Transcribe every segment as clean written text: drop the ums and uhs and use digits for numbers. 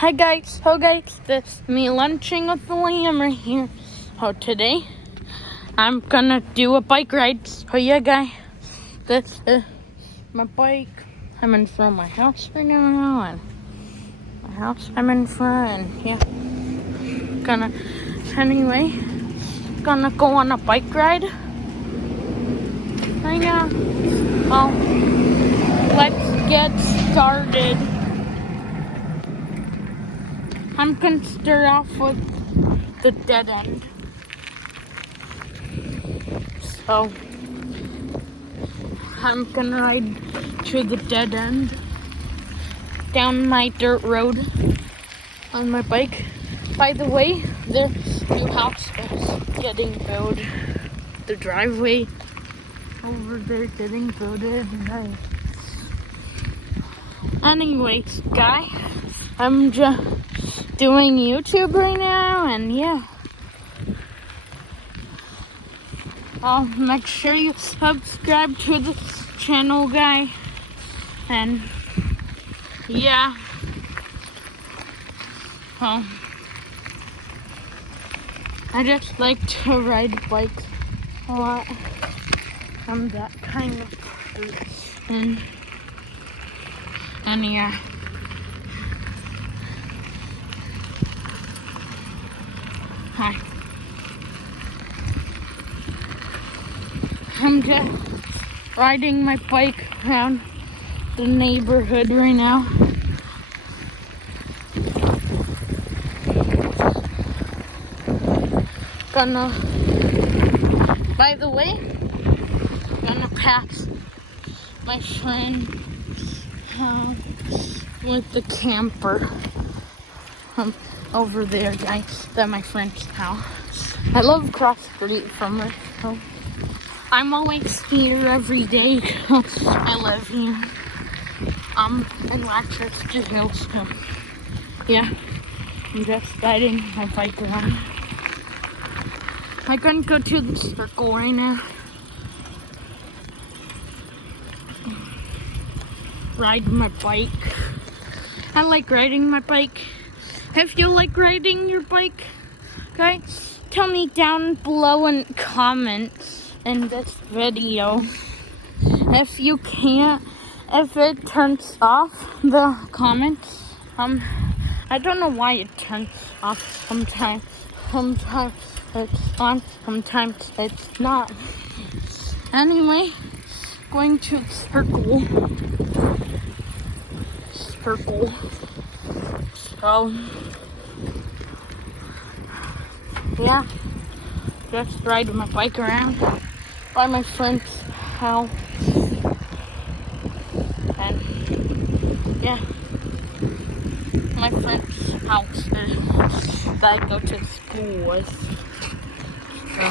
Hi guys, this is me lunching with Liam right here. Today I'm gonna do a bike ride. Yeah guys, this is my bike. I'm in front of my house right now, and my house I'm in front, and yeah. Gonna go on a bike ride right now. Well, let's get started. I'm gonna start off with the dead end. So I'm gonna ride to the dead end down my dirt road on my bike. By the way, the new house is getting built. The driveway over there getting built. Nice. Anyways, guys, I'm just doing YouTube right now, and yeah. Make sure you subscribe to the channel, guys. And yeah. I just like to ride bikes a lot. I'm that kind of person. And yeah. Hi. I'm just riding my bike around the neighborhood right now. By the way, gonna pass my friend with the camper over there, guys. That's my friend's house. I live across the street from her, so I'm always here every day. I live here. In Rochester Hills, so yeah. I'm just riding my bike around. I'm gonna go to the circle right now. Ride my bike. I like riding my bike. If you like riding your bike, guys, tell me down below in comments in this video. If you can't, if it turns off the comments, I don't know why it turns off sometimes. Sometimes it's on, sometimes it's not. Anyway, going to circle. So yeah, just riding my bike around by my friend's house, and yeah, my friend's house that I go to school with. So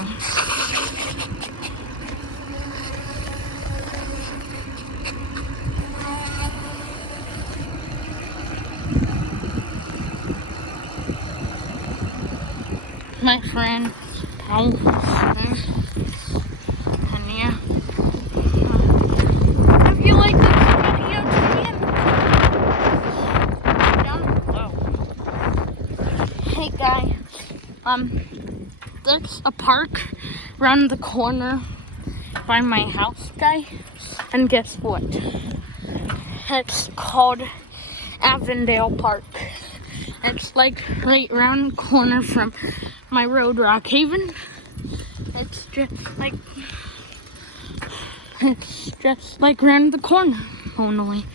my friend's house, and yeah. If you like this video, down below. Hey guys, there's a park around the corner by my house, guys, and guess what? It's called Avondale Park. It's like right around the corner from my road, Rockhaven. It's just like around the corner only.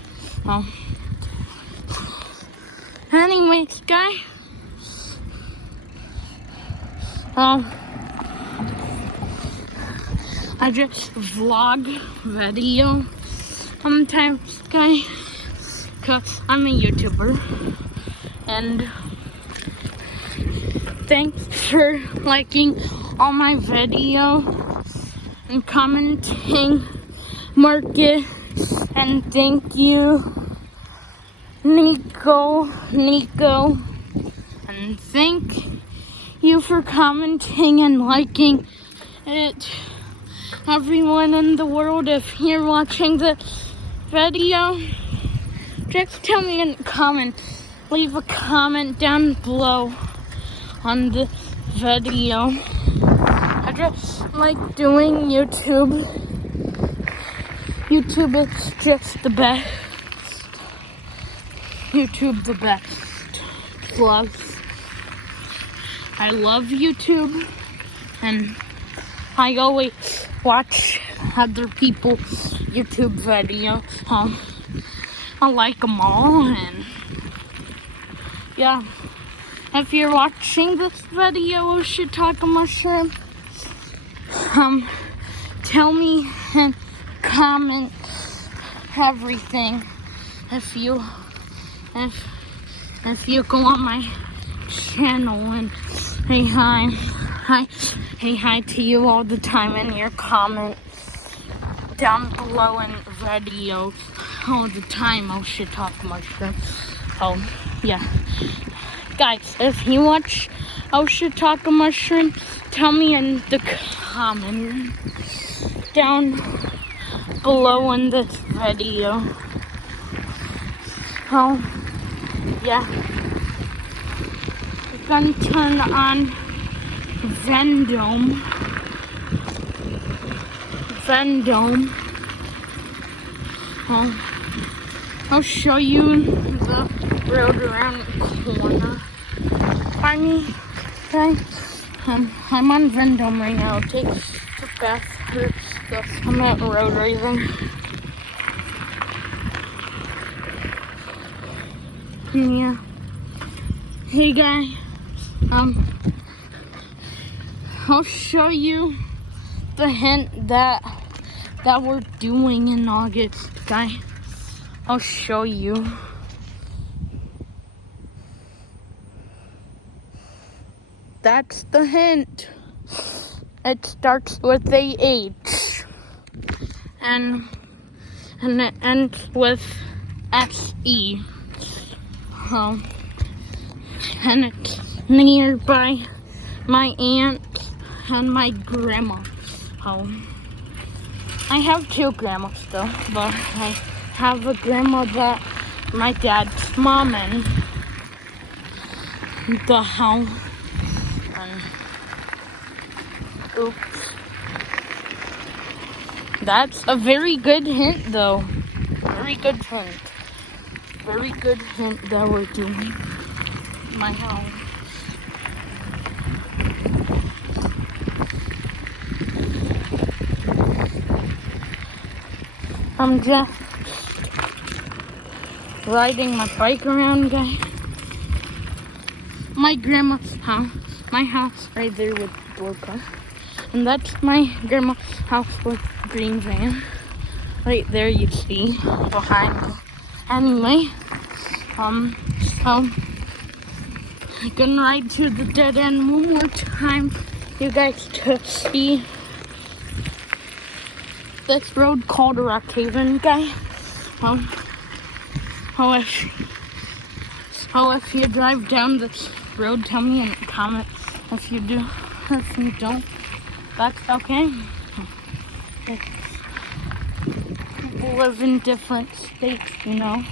Anyways, guys, I just vlog video sometimes, guys, cause I'm a YouTuber, and thanks for liking all my video and commenting, Market, and thank you, Nico, and thank you for commenting and liking it. Everyone in the world, if you're watching this video, just tell me in the comments leave a comment down below on the video. I just like doing YouTube. YouTube is just the best. YouTube the best. Vlogs. I love YouTube, and I always watch other people's YouTube videos. I like them all, and yeah. If you're watching this video of Shiitake mushroom, tell me and comment everything. If you go on my channel and say hi to you all the time in your comment down below in videos all the time. Oh, Shiitake mushroom. Oh, yeah. Guys, if you watch Oh Shiitake mushroom, tell me in the comment down below in this video. Oh, yeah. We're gonna turn on Vendome. I'll show you the road around the corner. By me, okay? I'm on Vendome right now. Take the best stuff. I'm at Road Raven. Yeah. Hey guys, I'll show you the hint that we're doing in August, guys. I'll show you. That's the hint. It starts with a H, and it ends with SE. And it's nearby my aunt and my grandma. I have two grandmas though, but I have a grandma that my dad's mom and the house. Oops. That's a very good hint though. Very good hint. Very good hint that we're doing my house. I'm just riding my bike around, guys. My grandma's house. My house right there with Borka. And that's my grandma's house with green van. Right there you see behind me. Anyway, I'm gonna ride to the dead end one more time. You guys to see this road called Rockhaven, guys. If you drive down this road, tell me in the comments if you do. If you don't, that's okay. People live in different states, you know.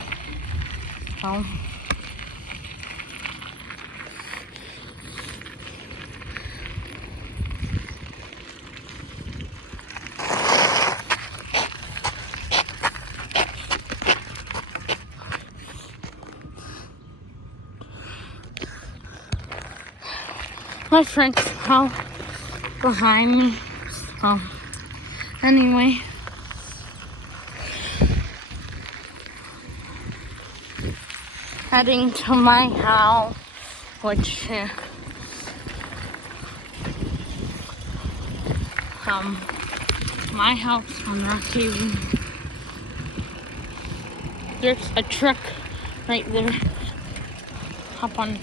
My friend's house behind me. Anyway. Heading to my house, which my house on Rockhaven. There's a truck right there. Hop on.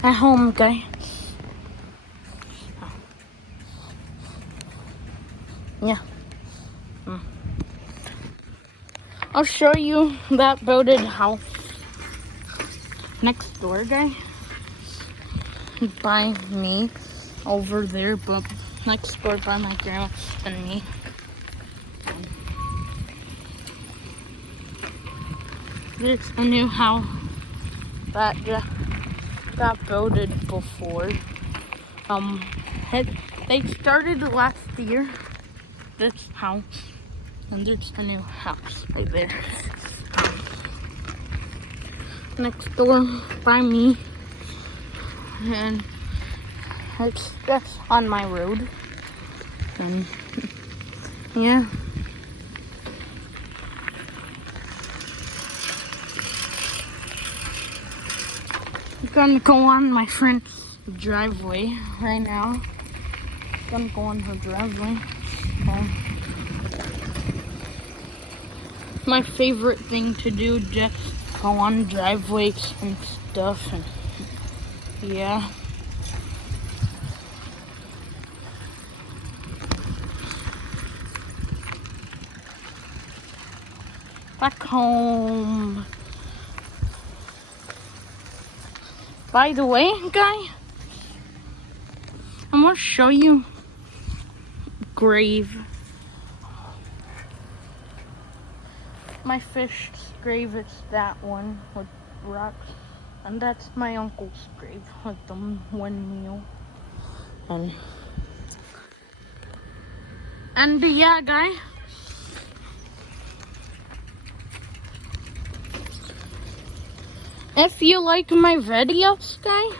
At home, guys. Yeah. I'll show you that boated house next door, guy. By me. over there, but next door by my grandma and me. There's a new house that got built before. They started last year, this house, and there's a new house right there. Next door by me, and it's just on my road, and yeah. I'm gonna go on my friend's driveway right now. I'm gonna go on her driveway. My favorite thing to do, just go on driveways and stuff, and yeah. Back home. By the way, guy, I'm gonna show you grave. My fish grave is that one with rocks, and that's my uncle's grave with the windmill. And yeah, guy. If you like my videos, guy,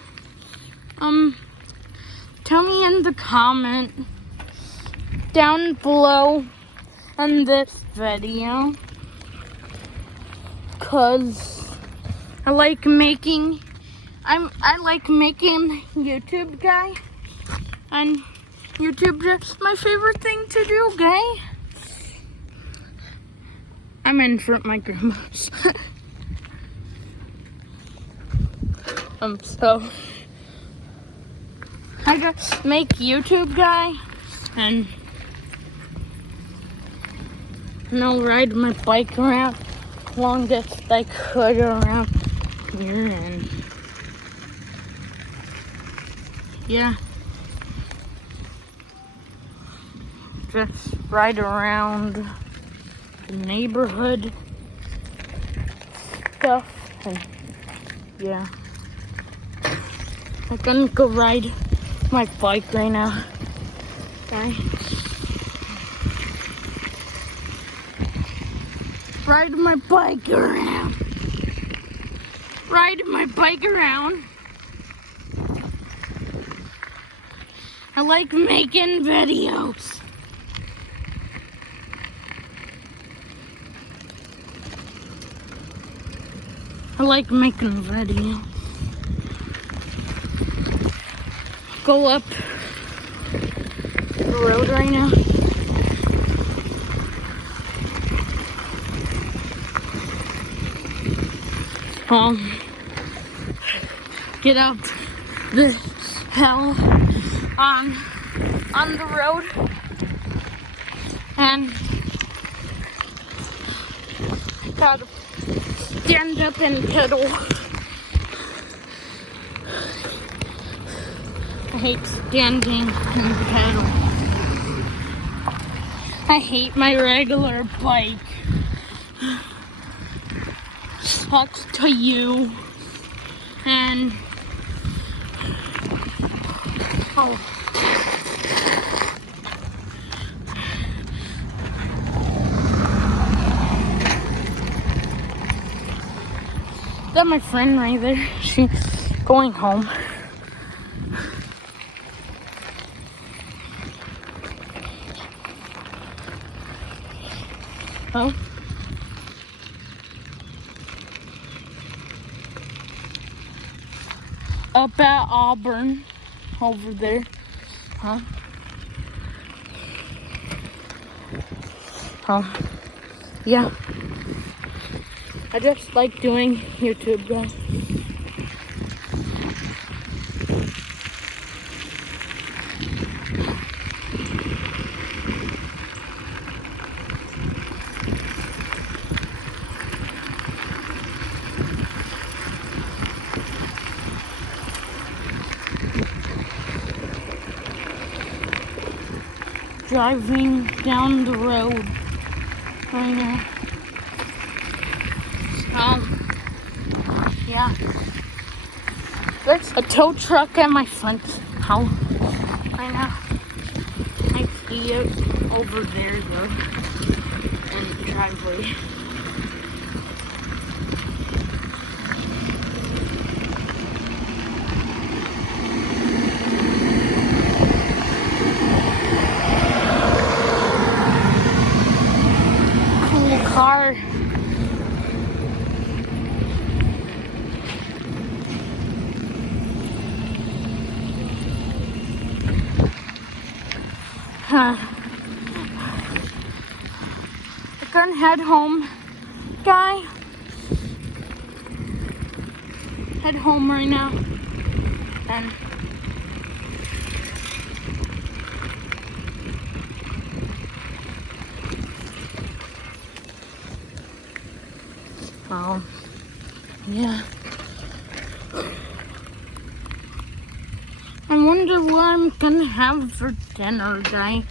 tell me in the comment down below in this video, cause I like making YouTube, guy, and YouTube is my favorite thing to do, guy. I'm in front of my grandma's. So I just make YouTube, guy, and I'll ride my bike around longest I could around here, and yeah, just ride around the neighborhood stuff, and yeah. I'm gonna go ride my bike right now. Okay. Ride my bike around. Ride my bike around. I like making videos. I like making videos. Go up the road right now. Get up the hill on the road, and gotta stand up and pedal. I hate standing and pedal. I hate my regular bike. Sucks to you. And oh. Got my friend right there. She's going home. Oh. Up at Auburn, over there, huh? Yeah. I just like doing YouTube, guys. driving down the road right now. Yeah. There's a tow truck at my front house right now. I see it over there though, in the driveway. Cool car. I'm gonna head home, guy. Head home right now. And yeah. I wonder what I'm gonna have for dinner, guy.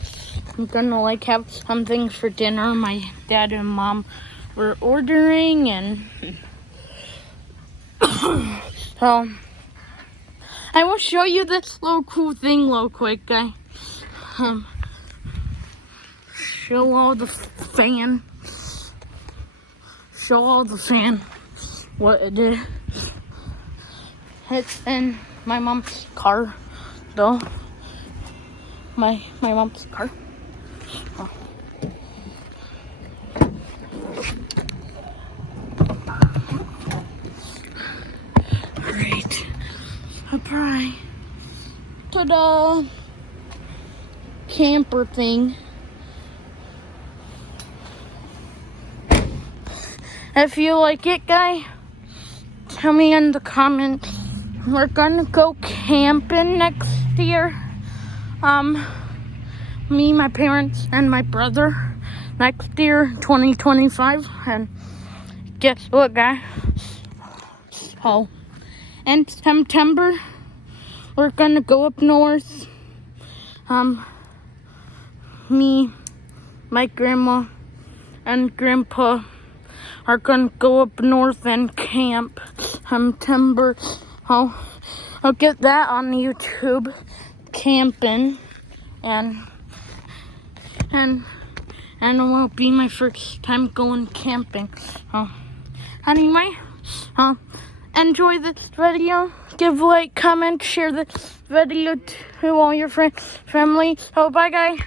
I'm gonna like have some things for dinner. My dad and mom were ordering, and so I will show you this little cool thing real quick, guy. Show all the fan. Show all the fan what it did. It's in my mom's car, though. My mom's car. Oh. Great. Bye. To the camper thing. If you like it, guy, tell me in the comments. We're gonna go camping next year. Me, my parents, and my brother next year, 2025. And guess what, guy? Oh, in September, we're gonna go up north. Me, my grandma, and grandpa are gonna go up north and camp. September. I'll get that on YouTube. Camping, and it will be my first time going camping. Anyway, enjoy this video. Give a like, comment, share this video to all your friends, family. Bye guys.